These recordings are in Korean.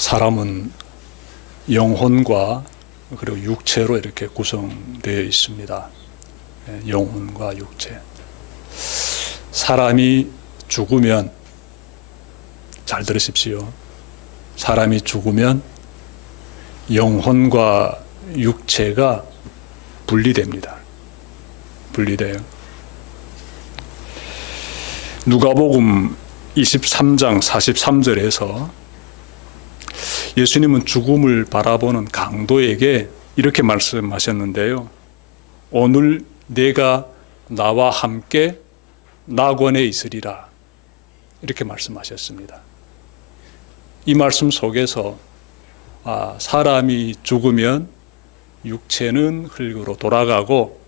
사람은 영혼과 그리고 육체로 이렇게 구성되어 있습니다. 영혼과 육체. 사람이 죽으면, 잘 들으십시오. 사람이 죽으면 영혼과 육체가 분리됩니다. 분리돼요. 누가복음 23장 43절에서 예수님은 죽음을 바라보는 강도에게 이렇게 말씀하셨는데요. 오늘 내가 나와 함께 낙원에 있으리라. 이렇게 말씀하셨습니다. 이 말씀 속에서 사람이 죽으면 육체는 흙으로 돌아가고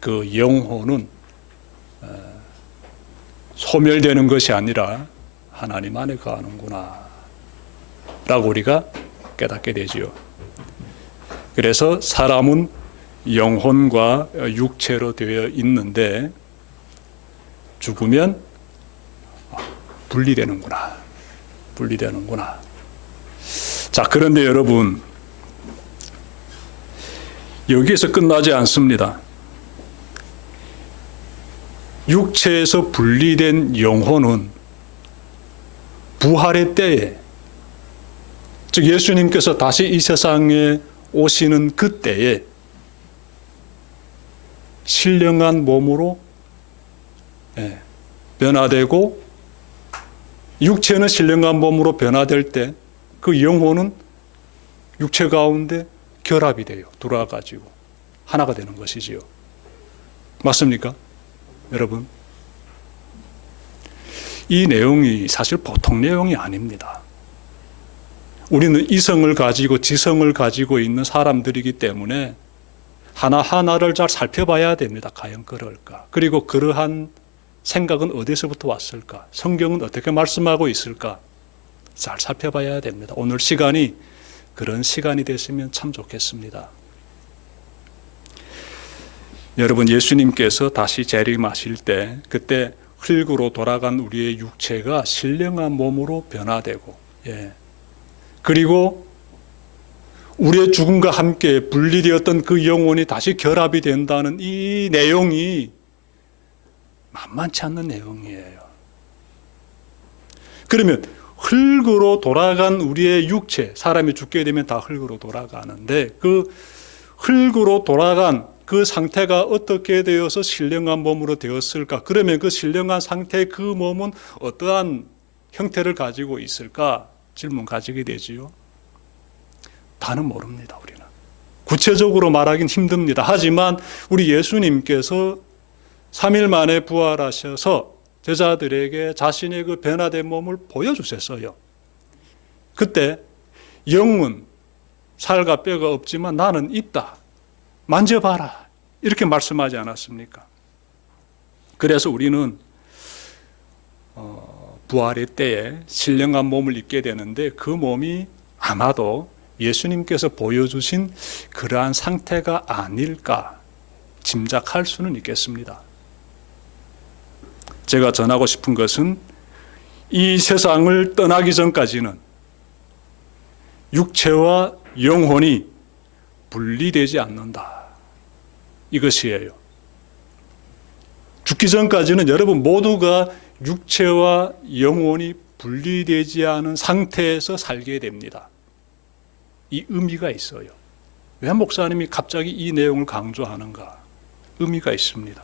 그 영혼은 소멸되는 것이 아니라 하나님 안에 거하는구나 라고 우리가 깨닫게 되지요. 그래서 사람은 영혼과 육체로 되어 있는데 죽으면 분리되는구나. 분리되는구나. 자, 그런데 여러분, 여기에서 끝나지 않습니다. 육체에서 분리된 영혼은 부활의 때에, 즉 예수님께서 다시 이 세상에 오시는 그때에 신령한 몸으로 변화되고, 육체는 신령한 몸으로 변화될 때 그 영혼은 육체 가운데 결합이 돼요. 돌아가지고 하나가 되는 것이지요. 맞습니까? 여러분, 이 내용이 사실 보통 내용이 아닙니다. 우리는 이성을 가지고 지성을 가지고 있는 사람들이기 때문에 하나하나를 잘 살펴봐야 됩니다. 과연 그럴까? 그리고 그러한 생각은 어디서부터 왔을까? 성경은 어떻게 말씀하고 있을까? 잘 살펴봐야 됩니다. 오늘 시간이 그런 시간이 됐으면 참 좋겠습니다. 여러분, 예수님께서 다시 재림하실 때 그때 흙으로 돌아간 우리의 육체가 신령한 몸으로 변화되고, 그리고 우리의 죽음과 함께 분리되었던 그 영혼이 다시 결합이 된다는 이 내용이 만만치 않는 내용이에요. 그러면 흙으로 돌아간 우리의 육체, 사람이 죽게 되면 다 흙으로 돌아가는데 그 흙으로 돌아간 그 상태가 어떻게 되어서 신령한 몸으로 되었을까? 그러면 그 신령한 상태의 그 몸은 어떠한 형태를 가지고 있을까? 질문 가지게 되지요. 다는 모릅니다, 우리는. 구체적으로 말하긴 힘듭니다. 하지만 우리 예수님께서 3일 만에 부활하셔서 제자들에게 자신의 그 변화된 몸을 보여주셨어요. 그때 영은 살과 뼈가 없지만 나는 있다. 만져봐라. 이렇게 말씀하지 않았습니까? 그래서 우리는 부활의 때에 신령한 몸을 입게 되는데 그 몸이 아마도 예수님께서 보여주신 그러한 상태가 아닐까 짐작할 수는 있겠습니다. 제가 전하고 싶은 것은 이 세상을 떠나기 전까지는 육체와 영혼이 분리되지 않는다. 이것이에요. 죽기 전까지는 여러분 모두가 육체와 영혼이 분리되지 않은 상태에서 살게 됩니다. 이 의미가 있어요. 왜 목사님이 갑자기 이 내용을 강조하는가? 의미가 있습니다.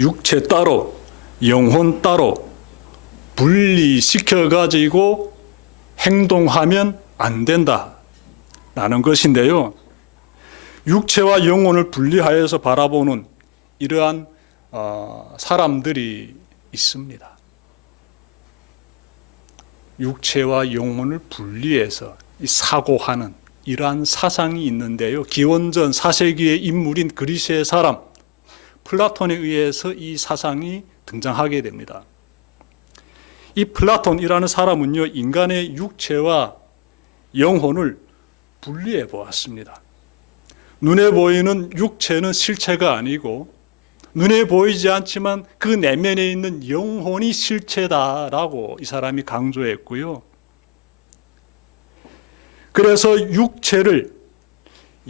육체 따로, 영혼 따로 분리시켜가지고 행동하면 안 된다라는 것인데요. 육체와 영혼을 분리하여서 바라보는 이러한 사람들이 있습니다. 육체와 영혼을 분리해서 사고하는 이러한 사상이 있는데요. 기원전 4세기의 인물인 그리스의 사람 플라톤에 의해서 이 사상이 등장하게 됩니다. 이 플라톤이라는 사람은요, 인간의 육체와 영혼을 분리해 보았습니다. 눈에 보이는 육체는 실체가 아니고 눈에 보이지 않지만 그 내면에 있는 영혼이 실체다라고 이 사람이 강조했고요. 그래서 육체를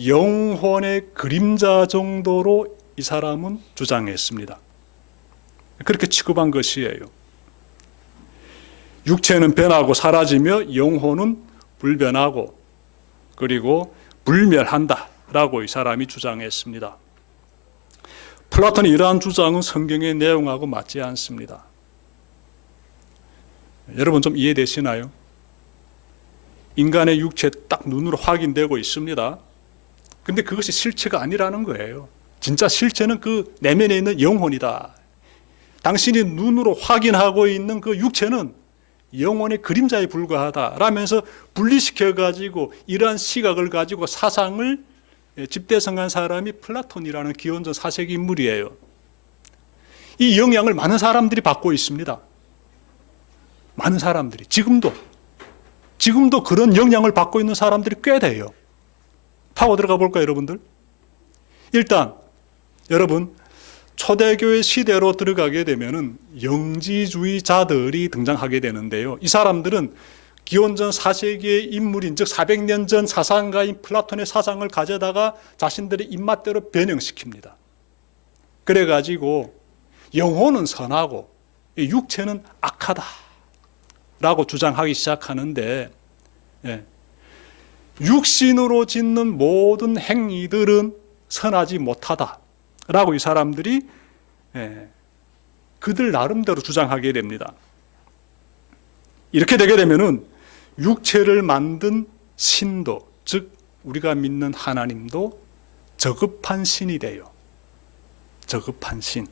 영혼의 그림자 정도로 이 사람은 주장했습니다. 그렇게 취급한 것이에요. 육체는 변하고 사라지며 영혼은 불변하고 그리고 불멸한다라고 이 사람이 주장했습니다. 플라톤의 이러한 주장은 성경의 내용하고 맞지 않습니다. 여러분 좀 이해되시나요? 인간의 육체 딱 눈으로 확인되고 있습니다. 근데 그것이 실체가 아니라는 거예요. 진짜 실체는 그 내면에 있는 영혼이다. 당신이 눈으로 확인하고 있는 그 육체는 영혼의 그림자에 불과하다 라면서 분리시켜가지고 이러한 시각을 가지고 사상을 집대성한 사람이 플라톤이라는 기원전 4세기 인물이에요. 이 영향을 많은 사람들이 받고 있습니다. 많은 사람들이 지금도 그런 영향을 받고 있는 사람들이 꽤 돼요. 파고 들어가 볼까요, 여러분들? 일단 여러분 초대교회 시대로 들어가게 되면은 영지주의자들이 등장하게 되는데요. 이 사람들은 기원전 4세기의 인물인 즉 400년 전 사상가인 플라톤의 사상을 가져다가 자신들의 입맛대로 변형시킵니다. 그래가지고 영혼은 선하고 육체는 악하다라고 주장하기 시작하는데 육신으로 짓는 모든 행위들은 선하지 못하다라고 이 사람들이 그들 나름대로 주장하게 됩니다. 이렇게 되게 되면은 육체를 만든 신도, 즉 우리가 믿는 하나님도 저급한 신이 돼요. 저급한 신.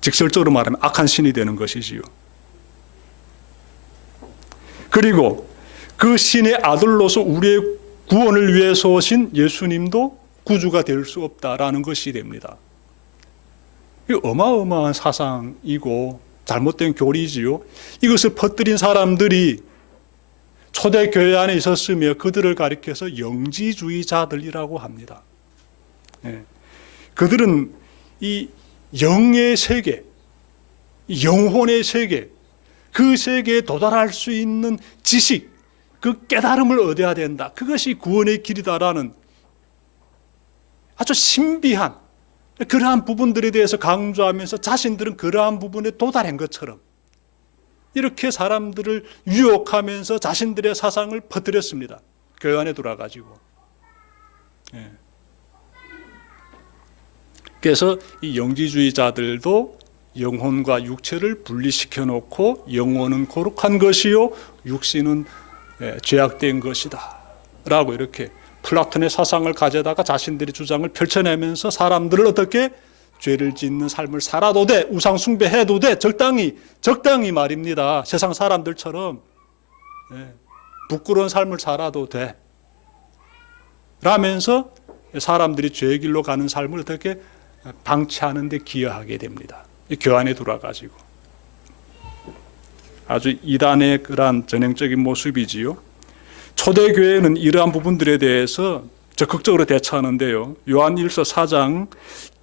직설적으로 말하면 악한 신이 되는 것이지요. 그리고 그 신의 아들로서 우리의 구원을 위해서 오신 예수님도 구주가 될 수 없다라는 것이 됩니다. 이 어마어마한 사상이고 잘못된 교리지요. 이것을 퍼뜨린 사람들이 초대교회 안에 있었으며 그들을 가리켜서 영지주의자들이라고 합니다. 그들은 이 영의 세계, 영혼의 세계, 그 세계에 도달할 수 있는 지식, 그 깨달음을 얻어야 된다. 그것이 구원의 길이다라는 아주 신비한 그러한 부분들에 대해서 강조하면서 자신들은 그러한 부분에 도달한 것처럼 이렇게 사람들을 유혹하면서 자신들의 사상을 퍼뜨렸습니다. 교회 안에 들어와가지고. 그래서 이 영지주의자들도 영혼과 육체를 분리시켜 놓고 영혼은 거룩한 것이요 육신은 죄악된 것이다 라고 이렇게 플라톤의 사상을 가져다가 자신들의 주장을 펼쳐내면서 사람들을 어떻게 죄를 짓는 삶을 살아도 돼, 우상 숭배해도 돼, 적당히 말입니다. 세상 사람들처럼 부끄러운 삶을 살아도 돼 라면서 사람들이 죄의 길로 가는 삶을 어떻게 방치하는 데 기여하게 됩니다. 교환에 들어와가지고 아주 이단의 그러한 전형적인 모습이지요. 초대교회는 이러한 부분들에 대해서 적극적으로 대처하는데요. 요한일서 4장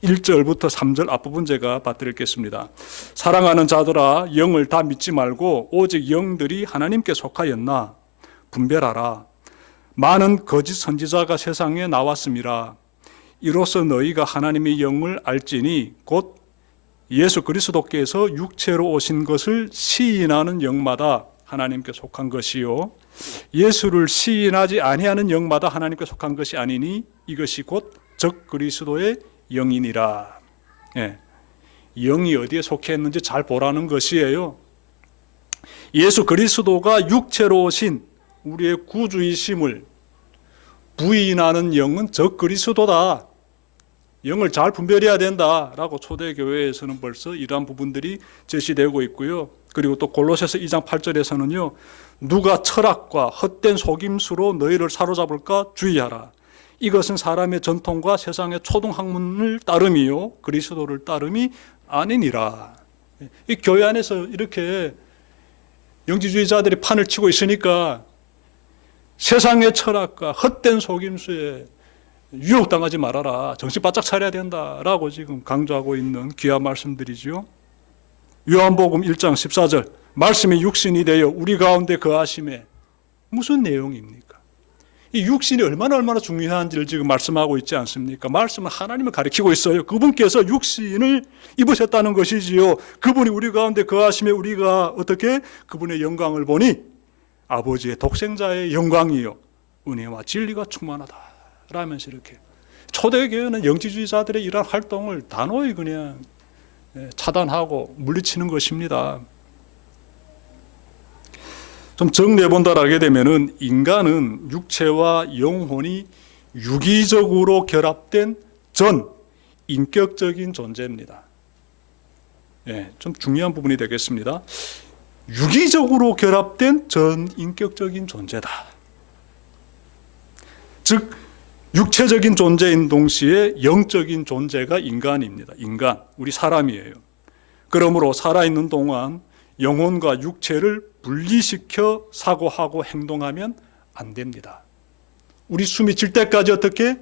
1절부터 3절 앞부분 제가 받드리겠습니다. 사랑하는 자들아 영을 다 믿지 말고 오직 영들이 하나님께 속하였나 분별하라. 많은 거짓 선지자가 세상에 나왔음이라. 이로써 너희가 하나님의 영을 알지니 곧 예수 그리스도께서 육체로 오신 것을 시인하는 영마다 하나님께 속한 것이요 예수를 시인하지 아니하는 영마다 하나님께 속한 것이 아니니 이것이 곧 적 그리스도의 영이니라. 영이 어디에 속해 있는지 잘 보라는 것이에요. 예수 그리스도가 육체로 오신 우리의 구주이심을 부인하는 영은 적 그리스도다. 영을 잘 분별해야 된다라고 초대교회에서는 벌써 이러한 부분들이 제시되고 있고요. 그리고 또 골로새서 2장 8절에서는요. 누가 철학과 헛된 속임수로 너희를 사로잡을까 주의하라. 이것은 사람의 전통과 세상의 초등학문을 따름이요 그리스도를 따름이 아니니라. 이 교회 안에서 이렇게 영지주의자들이 판을 치고 있으니까 세상의 철학과 헛된 속임수에 유혹당하지 말아라. 정신 바짝 차려야 된다라고 지금 강조하고 있는 귀한 말씀들이지요. 요한복음 1장 14절 말씀이 육신이 되어 우리 가운데 거하심에 무슨 내용입니까? 이 육신이 얼마나 중요한지를 지금 말씀하고 있지 않습니까? 말씀은 하나님을 가리키고 있어요. 그분께서 육신을 입으셨다는 것이지요. 그분이 우리 가운데 거하심에 우리가 어떻게 그분의 영광을 보니 아버지의 독생자의 영광이요 은혜와 진리가 충만하다 라면서 이렇게 초대교회는 영지주의자들의 이러한 활동을 단호히 그냥 차단하고 물리치는 것입니다. 좀 정리해본다라게 되면은 인간은 육체와 영혼이 유기적으로 결합된 전 인격적인 존재입니다. 좀 중요한 부분이 되겠습니다. 유기적으로 결합된 전 인격적인 존재다. 즉 육체적인 존재인 동시에 영적인 존재가 인간입니다. 인간, 우리 사람이에요. 그러므로 살아있는 동안 영혼과 육체를 분리시켜 사고하고 행동하면 안 됩니다. 우리 숨이 질 때까지 어떻게?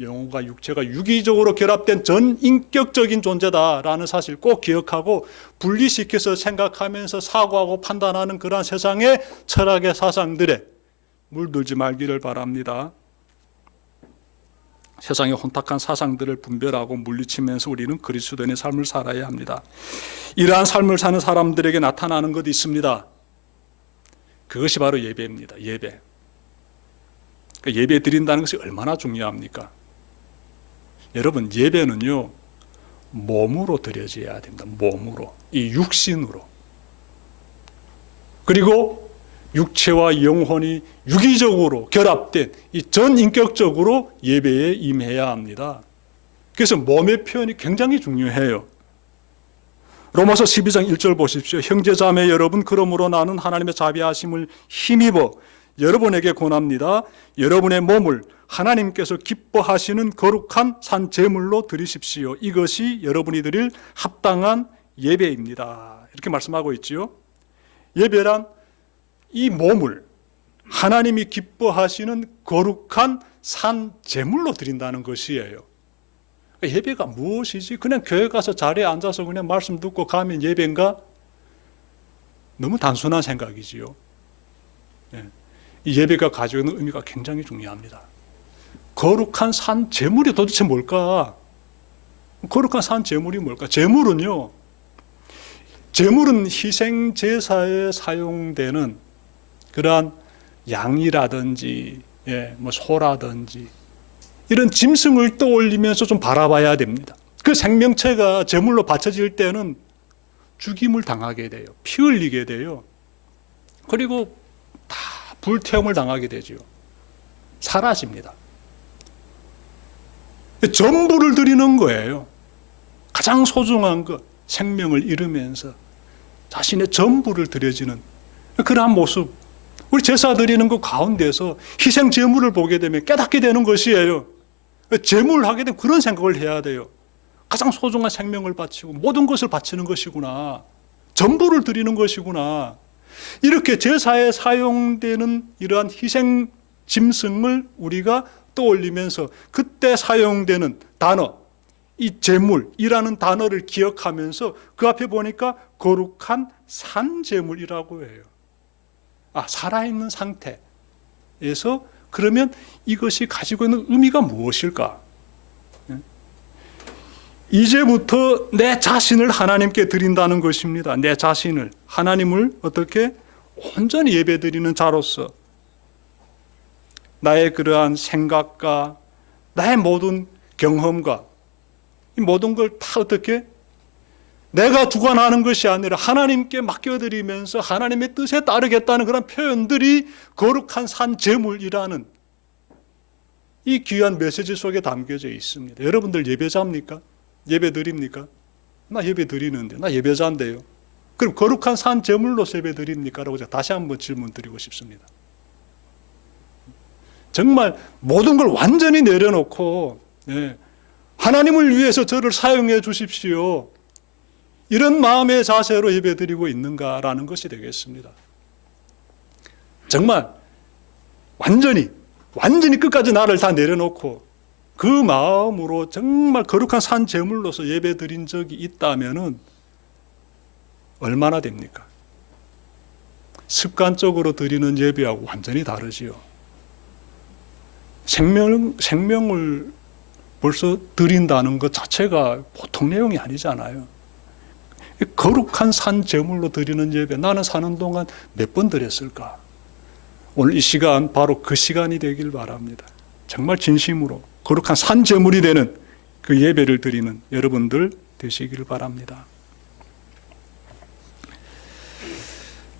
영혼과 육체가 유기적으로 결합된 전인격적인 존재다라는 사실 꼭 기억하고 분리시켜서 생각하면서 사고하고 판단하는 그러한 세상의 철학의 사상들에 물들지 말기를 바랍니다. 세상의 혼탁한 사상들을 분별하고 물리치면서 우리는 그리스도인의 삶을 살아야 합니다. 이러한 삶을 사는 사람들에게 나타나는 것이 있습니다. 그것이 바로 예배입니다. 예배. 그러니까 예배 드린다는 것이 얼마나 중요합니까? 여러분, 예배는요 몸으로 드려져야 됩니다. 몸으로, 이 육신으로. 그리고 육체와 영혼이 유기적으로 결합된 이 전인격적으로 예배에 임해야 합니다. 그래서 몸의 표현이 굉장히 중요해요. 로마서 12장 1절 보십시오. 형제자매 여러분, 그러므로 나는 하나님의 자비하심을 힘입어 여러분에게 권합니다. 여러분의 몸을 하나님께서 기뻐하시는 거룩한 산 제물로 드리십시오. 이것이 여러분이 드릴 합당한 예배입니다. 이렇게 말씀하고 있지요. 예배란 이 몸을 하나님이 기뻐하시는 거룩한 산 제물로 드린다는 것이에요. 예배가 무엇이지? 그냥 교회 가서 자리에 앉아서 그냥 말씀 듣고 가면 예배인가? 너무 단순한 생각이지요. 이 예배가 가지고 있는 의미가 굉장히 중요합니다. 거룩한 산 제물이 도대체 뭘까? 거룩한 산 제물이 뭘까? 제물은요, 제물은 희생 제사에 사용되는 그러한 양이라든지 소라든지 이런 짐승을 떠올리면서 좀 바라봐야 됩니다. 그 생명체가 제물로 바쳐질 때는 죽임을 당하게 돼요. 피 흘리게 돼요. 그리고 다 불태움을 당하게 되죠. 사라집니다. 전부를 드리는 거예요. 가장 소중한 것, 생명을 잃으면서 자신의 전부를 드려지는 그러한 모습, 우리 제사 드리는 것 가운데서 희생 제물을 보게 되면 깨닫게 되는 것이에요. 제물을 하게 되면 그런 생각을 해야 돼요. 가장 소중한 생명을 바치고 모든 것을 바치는 것이구나. 전부를 드리는 것이구나. 이렇게 제사에 사용되는 이러한 희생 짐승을 우리가 떠올리면서 그때 사용되는 단어, 이 제물이라는 단어를 기억하면서 그 앞에 보니까 거룩한 산제물이라고 해요. 살아있는 상태에서 그러면 이것이 가지고 있는 의미가 무엇일까? 이제부터 내 자신을 하나님께 드린다는 것입니다. 내 자신을, 하나님을 어떻게 온전히 예배드리는 자로서 나의 그러한 생각과 나의 모든 경험과 이 모든 걸 다 어떻게 내가 주관하는 것이 아니라 하나님께 맡겨드리면서 하나님의 뜻에 따르겠다는 그런 표현들이 거룩한 산 제물이라는 이 귀한 메시지 속에 담겨져 있습니다. 여러분들 예배자입니까? 예배 드립니까? 나 예배 드리는데, 나 예배자인데요. 그럼 거룩한 산 제물로서 예배 드립니까? 라고 제가 다시 한번 질문 드리고 싶습니다. 정말 모든 걸 완전히 내려놓고 하나님을 위해서 저를 사용해 주십시오. 이런 마음의 자세로 예배드리고 있는가라는 것이 되겠습니다. 정말 완전히 끝까지 나를 다 내려놓고 그 마음으로 정말 거룩한 산 제물로서 예배 드린 적이 있다면은 얼마나 됩니까? 습관적으로 드리는 예배하고 완전히 다르지요. 생명을 벌써 드린다는 것 자체가 보통 내용이 아니잖아요. 거룩한 산 제물로 드리는 예배, 나는 사는 동안 몇 번 드렸을까? 오늘 이 시간 바로 그 시간이 되길 바랍니다. 정말 진심으로 거룩한 산 제물이 되는 그 예배를 드리는 여러분들 되시길 바랍니다.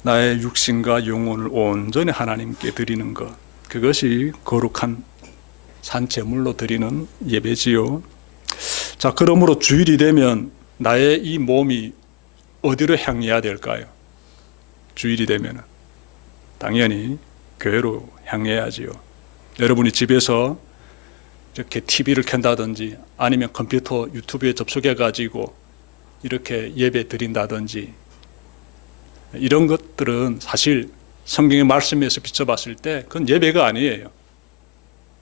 나의 육신과 영혼을 온전히 하나님께 드리는 것, 그것이 거룩한 산 제물로 드리는 예배지요. 자, 그러므로 주일이 되면 나의 이 몸이 어디로 향해야 될까요? 주일이 되면 당연히 교회로 향해야지요. 여러분이 집에서 이렇게 TV를 켠다든지 아니면 컴퓨터 유튜브에 접속해 가지고 이렇게 예배 드린다든지 이런 것들은 사실 성경의 말씀에서 비춰봤을 때 그건 예배가 아니에요.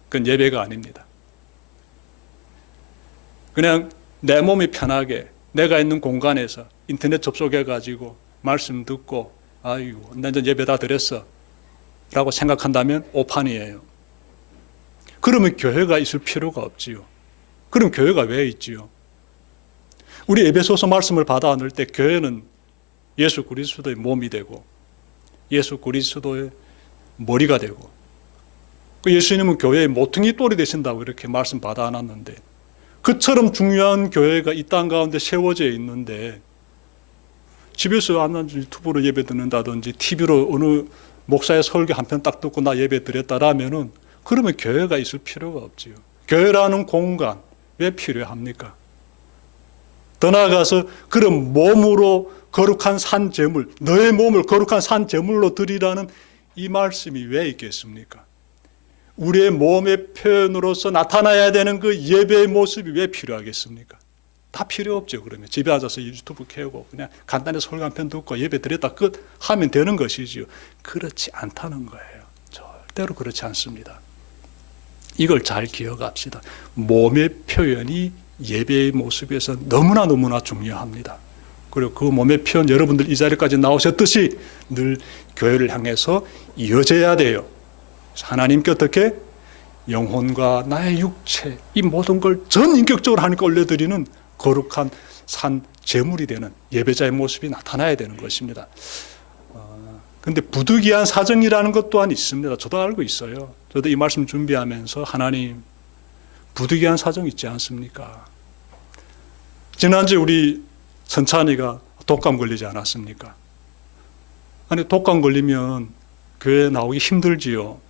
그건 예배가 아닙니다. 그냥 내 몸이 편하게 내가 있는 공간에서 인터넷 접속해 가지고 말씀 듣고 아이고 나 이제 예배 다 드렸어 라고 생각한다면 오판이에요. 그러면 교회가 있을 필요가 없지요. 그럼 교회가 왜 있지요? 우리 에베소서 말씀을 받아 안을 때 교회는 예수 그리스도의 몸이 되고 예수 그리스도의 머리가 되고 예수님은 교회의 모퉁이 돌이 되신다고 이렇게 말씀 받아 안았는데 그처럼 중요한 교회가 이 땅 가운데 세워져 있는데 집에서 앉아서 유튜브로 예배 듣는다든지 TV로 어느 목사의 설교 한 편 딱 듣고 나 예배 드렸다라면은 그러면 교회가 있을 필요가 없지요. 교회라는 공간 왜 필요합니까? 더 나아가서 그런 몸으로 거룩한 산 제물, 너의 몸을 거룩한 산 제물로 드리라는 이 말씀이 왜 있겠습니까? 우리의 몸의 표현으로서 나타나야 되는 그 예배의 모습이 왜 필요하겠습니까? 다 필요 없죠. 그러면 집에 앉아서 유튜브 켜고 그냥 간단히 설교 한 편 듣고 예배 드렸다 끝 하면 되는 것이지요. 그렇지 않다는 거예요. 절대로 그렇지 않습니다. 이걸 잘 기억합시다. 몸의 표현이 예배의 모습에서 너무나 중요합니다. 그리고 그 몸의 표현 여러분들 이 자리까지 나오셨듯이 늘 교회를 향해서 이어져야 돼요. 하나님께 어떻게? 영혼과 나의 육체 이 모든 걸 전인격적으로 하나님께 올려드리는 거룩한 산 제물이 되는 예배자의 모습이 나타나야 되는 것입니다. 그런데 부득이한 사정이라는 것 또한 있습니다. 저도 알고 있어요. 저도 이 말씀 준비하면서 하나님 부득이한 사정 있지 않습니까? 지난주에 우리 선찬이가 독감 걸리지 않았습니까? 아니 독감 걸리면 교회 나오기 힘들지요.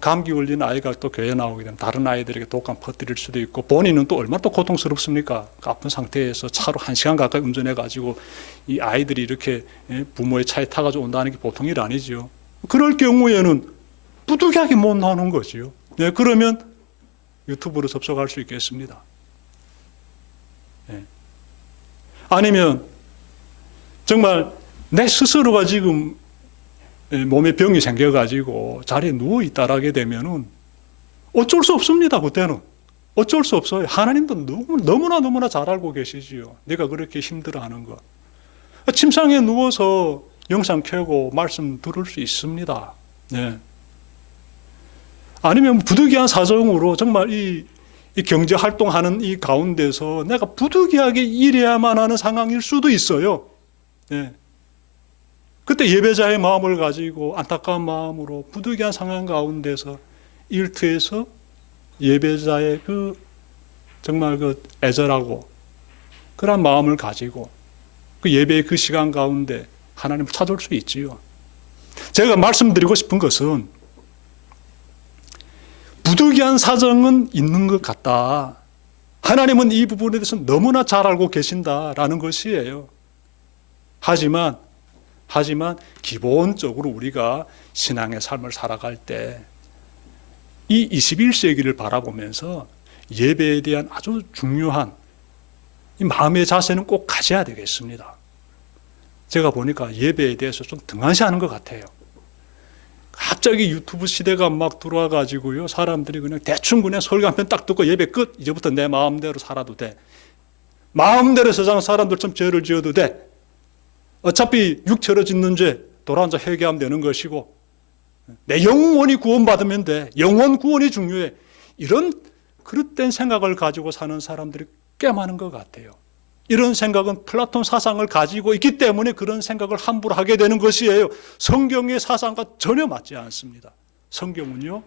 감기 걸린 아이가 또 교회 나오게 되면 다른 아이들에게 독감 퍼뜨릴 수도 있고 본인은 또 얼마나 또 고통스럽습니까? 아픈 상태에서 차로 1시간 가까이 운전해가지고 이 아이들이 이렇게 부모의 차에 타가지고 온다는 게 보통 일 아니지요. 그럴 경우에는 부득이하게 못 나오는 거지요. 네, 그러면 유튜브로 접속할 수 있겠습니다. 네. 아니면 정말 내 스스로가 지금 몸에 병이 생겨가지고 자리에 누워있다라게 되면은 어쩔 수 없습니다. 그때는 어쩔 수 없어요. 하나님도 너무나 잘 알고 계시지요. 내가 그렇게 힘들어하는 거. 침상에 누워서 영상 켜고 말씀 들을 수 있습니다. 네. 아니면 부득이한 사정으로 정말 이 경제 활동하는 이 가운데서 내가 부득이하게 일해야만 하는 상황일 수도 있어요. 네. 그때 예배자의 마음을 가지고 안타까운 마음으로 부득이한 상황 가운데서 일터에서 예배자의 그 정말 그 애절하고 그런 마음을 가지고 그 예배의 그 시간 가운데 하나님을 찾을 수 있지요. 제가 말씀드리고 싶은 것은 부득이한 사정은 있는 것 같다. 하나님은 이 부분에 대해서 너무나 잘 알고 계신다라는 것이에요. 하지만 기본적으로 우리가 신앙의 삶을 살아갈 때 이 21세기를 바라보면서 예배에 대한 아주 중요한 이 마음의 자세는 꼭 가져야 되겠습니다. 제가 보니까 예배에 대해서 좀 등한시하는 것 같아요. 갑자기 유튜브 시대가 막 들어와 가지고요. 사람들이 그냥 대충 그냥 설교 한 편 딱 듣고 예배 끝. 이제부터 내 마음대로 살아도 돼. 마음대로 세상 사람들처럼 죄를 지어도 돼. 어차피 육체로 짓는 죄 돌아앉아 회개하면 되는 것이고 내 영혼이 구원받으면 돼. 영혼 구원이 중요해. 이런 그릇된 생각을 가지고 사는 사람들이 꽤 많은 것 같아요. 이런 생각은 플라톤 사상을 가지고 있기 때문에 그런 생각을 함부로 하게 되는 것이에요. 성경의 사상과 전혀 맞지 않습니다. 성경은요,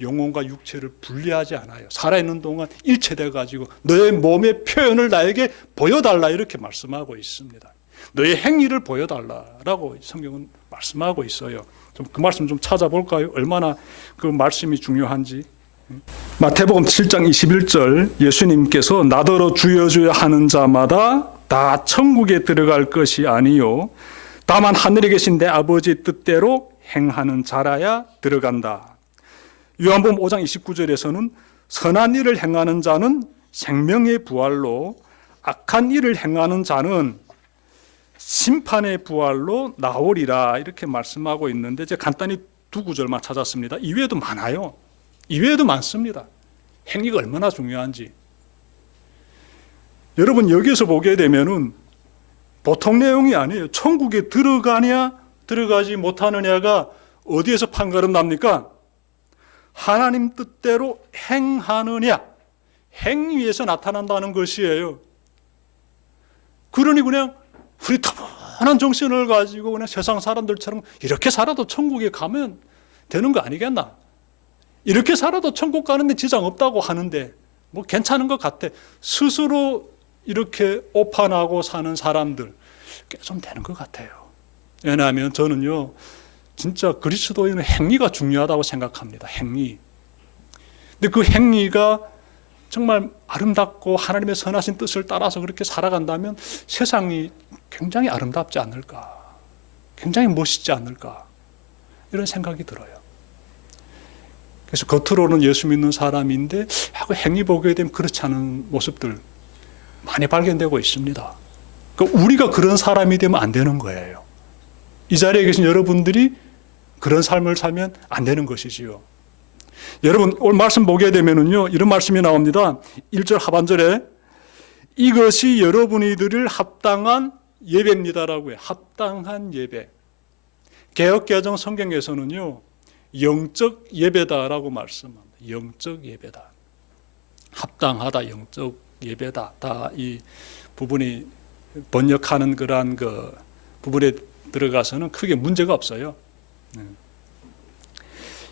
영혼과 육체를 분리하지 않아요. 살아있는 동안 일체돼 가지고 너의 몸의 표현을 나에게 보여달라 이렇게 말씀하고 있습니다. 너의 행위를 보여달라라고 성경은 말씀하고 있어요. 좀 그 말씀 좀 찾아볼까요? 얼마나 그 말씀이 중요한지. 마태복음 7장 21절 예수님께서 나더러 주여 주여 하는 자마다 다 천국에 들어갈 것이 아니요 다만 하늘에 계신 내 아버지 뜻대로 행하는 자라야 들어간다. 요한복음 5장 29절에서는 선한 일을 행하는 자는 생명의 부활로 악한 일을 행하는 자는 심판의 부활로 나오리라 이렇게 말씀하고 있는데 제가 간단히 두 구절만 찾았습니다. 이외에도 많아요. 이외에도 많습니다. 행위가 얼마나 중요한지. 여러분 여기에서 보게 되면은 보통 내용이 아니에요. 천국에 들어가냐 들어가지 못하느냐가 어디에서 판가름 납니까? 하나님 뜻대로 행하느냐 행위에서 나타난다는 것이에요. 그러니 그냥 우리 타분한 정신을 가지고 그냥 세상 사람들처럼 이렇게 살아도 천국에 가면 되는 거 아니겠나? 이렇게 살아도 천국 가는데 지장 없다고 하는데 뭐 괜찮은 것 같아. 스스로 이렇게 오판하고 사는 사람들 꽤 좀 되는 것 같아요. 왜냐하면 저는요 진짜 그리스도인은 행위가 중요하다고 생각합니다. 행위. 근데 그 행위가 정말 아름답고 하나님의 선하신 뜻을 따라서 그렇게 살아간다면 세상이 굉장히 아름답지 않을까, 굉장히 멋있지 않을까 이런 생각이 들어요. 그래서 겉으로는 예수 믿는 사람인데 하고 행위 보게 되면 그렇지 않은 모습들 많이 발견되고 있습니다. 그러니까 우리가 그런 사람이 되면 안 되는 거예요. 이 자리에 계신 여러분들이 그런 삶을 살면 안 되는 것이지요. 여러분 오늘 말씀 보게 되면은요 이런 말씀이 나옵니다. 1절 하반절에 이것이 여러분이 드릴 합당한 예배입니다라고 해요. 합당한 예배. 개역개정 성경에서는요 영적 예배다라고 말씀합니다. 영적 예배다. 합당하다, 영적 예배다. 다 이 부분이 번역하는 그러한 그 부분에 들어가서는 크게 문제가 없어요.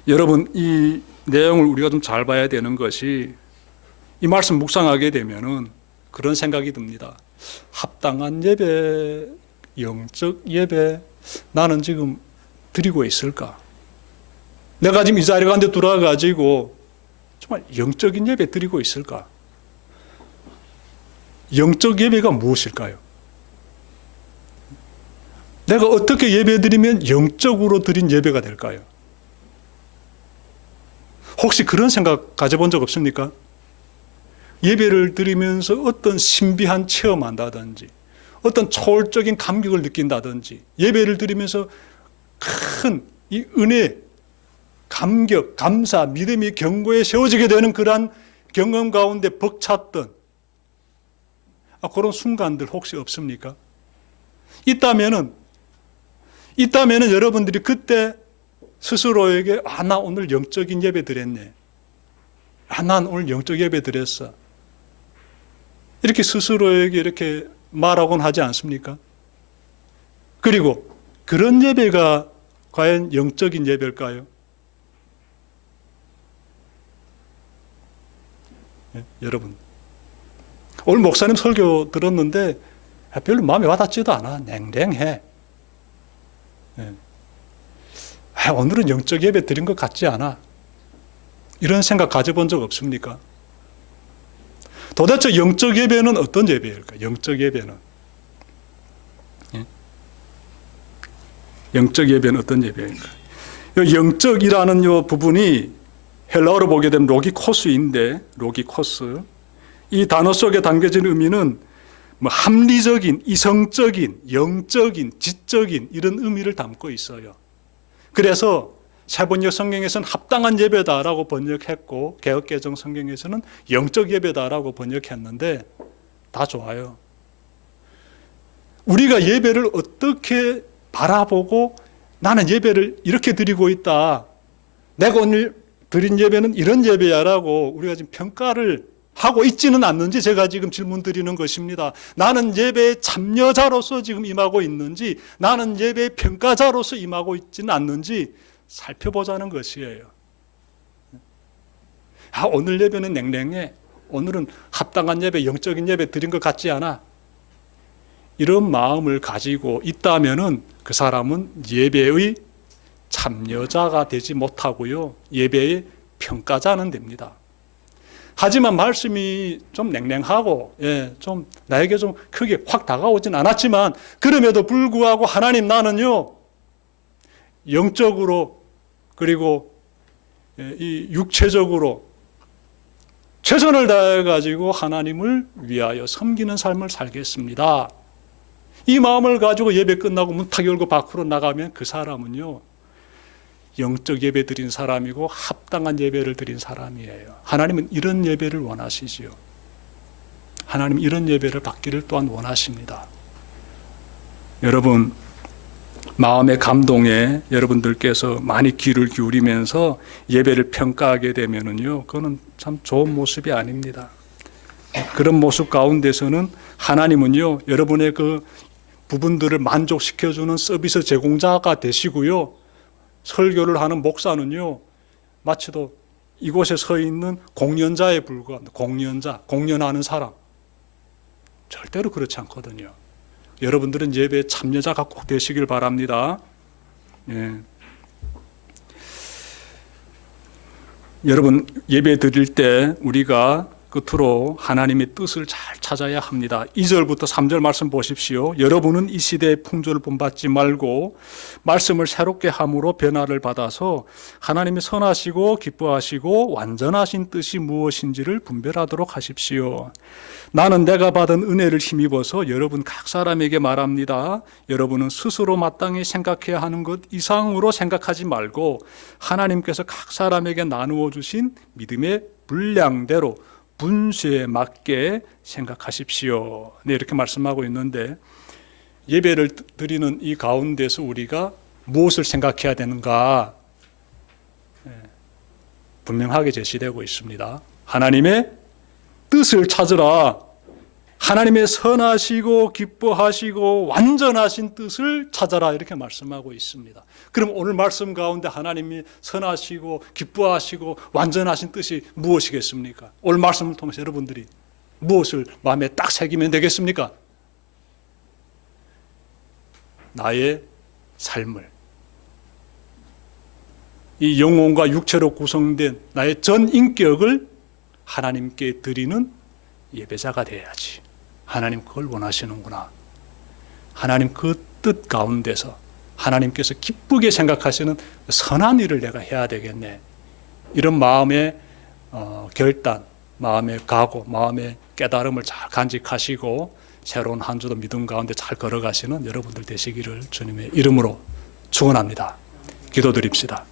여러분 이 내용을 우리가 좀 잘 봐야 되는 것이 이 말씀 묵상하게 되면은 그런 생각이 듭니다. 합당한 예배, 영적 예배 나는 지금 드리고 있을까? 내가 지금 이 자리에 가운데 들어와가지고 정말 영적인 예배 드리고 있을까? 영적 예배가 무엇일까요? 내가 어떻게 예배 드리면 영적으로 드린 예배가 될까요? 혹시 그런 생각 가져본 적 없습니까? 예배를 드리면서 어떤 신비한 체험한다든지 어떤 초월적인 감격을 느낀다든지 예배를 드리면서 큰 이 은혜, 감격, 감사, 믿음이 견고에 세워지게 되는 그러한 경험 가운데 벅찼던 그런 순간들 혹시 없습니까? 있다면은 여러분들이 그때 스스로에게 나 오늘 영적인 예배 드렸네. 난 오늘 영적 예배 드렸어. 이렇게 스스로에게 이렇게 말하곤 하지 않습니까? 그리고 그런 예배가 과연 영적인 예배일까요? 여러분 오늘 목사님 설교 들었는데 별로 마음에 와닿지도 않아. 냉랭해. 오늘은 영적 예배 드린 것 같지 않아. 이런 생각 가져본 적 없습니까? 도대체 영적 예배는 어떤 예배일까? 영적 예배는 영적 예배는 어떤 예배일까? 영적이라는 요 부분이 헬라어로 보게 되면 로기코스인데 로기코스 이 단어 속에 담겨진 의미는 뭐 합리적인, 이성적인, 영적인, 지적인 이런 의미를 담고 있어요. 그래서 세번역 성경에서는 합당한 예배다라고 번역했고 개역개정 성경에서는 영적 예배다라고 번역했는데 다 좋아요. 우리가 예배를 어떻게 바라보고 나는 예배를 이렇게 드리고 있다. 내가 오늘 드린 예배는 이런 예배야라고 우리가 지금 평가를 하고 있지는 않는지 제가 지금 질문 드리는 것입니다. 나는 예배의 참여자로서 지금 임하고 있는지 나는 예배의 평가자로서 임하고 있지는 않는지 살펴보자는 것이에요. 오늘 예배는 냉랭해. 오늘은 합당한 예배, 영적인 예배 드린 것 같지 않아. 이런 마음을 가지고 있다면은 그 사람은 예배의 참여자가 되지 못하고요. 예배의 평가자는 됩니다. 하지만 말씀이 좀 냉랭하고 좀 나에게 좀 크게 확 다가오진 않았지만 그럼에도 불구하고 하나님 나는요. 영적으로 그리고 이 육체적으로 최선을 다해 가지고 하나님을 위하여 섬기는 삶을 살겠습니다. 이 마음을 가지고 예배 끝나고 문 탁 열고 밖으로 나가면 그 사람은요. 영적 예배 드린 사람이고 합당한 예배를 드린 사람이에요. 하나님은 이런 예배를 원하시지요. 하나님은 이런 예배를 받기를 또한 원하십니다. 여러분 마음의 감동에 여러분들께서 많이 귀를 기울이면서 예배를 평가하게 되면은요, 그거는 참 좋은 모습이 아닙니다. 그런 모습 가운데서는 하나님은요, 여러분의 그 부분들을 만족시켜주는 서비스 제공자가 되시고요, 설교를 하는 목사는요, 마치도 이곳에 서 있는 공연자에 불과합니다. 공연하는 사람. 절대로 그렇지 않거든요. 여러분들은 예배에 참여자가 꼭 되시길 바랍니다. 여러분 예배 드릴 때 우리가 끝으로 하나님의 뜻을 잘 찾아야 합니다. 2절부터 3절 말씀 보십시오. 여러분은 이 시대의 풍조를 본받지 말고 말씀을 새롭게 함으로 변화를 받아서 하나님의 선하시고 기뻐하시고 완전하신 뜻이 무엇인지를 분별하도록 하십시오. 나는 내가 받은 은혜를 힘입어서 여러분 각 사람에게 말합니다. 여러분은 스스로 마땅히 생각해야 하는 것 이상으로 생각하지 말고 하나님께서 각 사람에게 나누어 주신 믿음의 분량대로 분수에 맞게 생각하십시오. 네, 이렇게 말씀하고 있는데 예배를 드리는 이 가운데서 우리가 무엇을 생각해야 되는가 분명하게 제시되고 있습니다. 하나님의 뜻을 찾으라. 하나님의 선하시고 기뻐하시고 완전하신 뜻을 찾아라 이렇게 말씀하고 있습니다. 그럼 오늘 말씀 가운데 하나님이 선하시고 기뻐하시고 완전하신 뜻이 무엇이겠습니까? 오늘 말씀을 통해서 여러분들이 무엇을 마음에 딱 새기면 되겠습니까? 나의 삶을, 이 영혼과 육체로 구성된 나의 전 인격을 하나님께 드리는 예배자가 되어야지. 하나님 그걸 원하시는구나. 하나님 그 뜻 가운데서 하나님께서 기쁘게 생각하시는 선한 일을 내가 해야 되겠네. 이런 마음의 결단, 마음의 각오, 마음의 깨달음을 잘 간직하시고 새로운 한 주도 믿음 가운데 잘 걸어가시는 여러분들 되시기를 주님의 이름으로 축원합니다. 기도드립시다.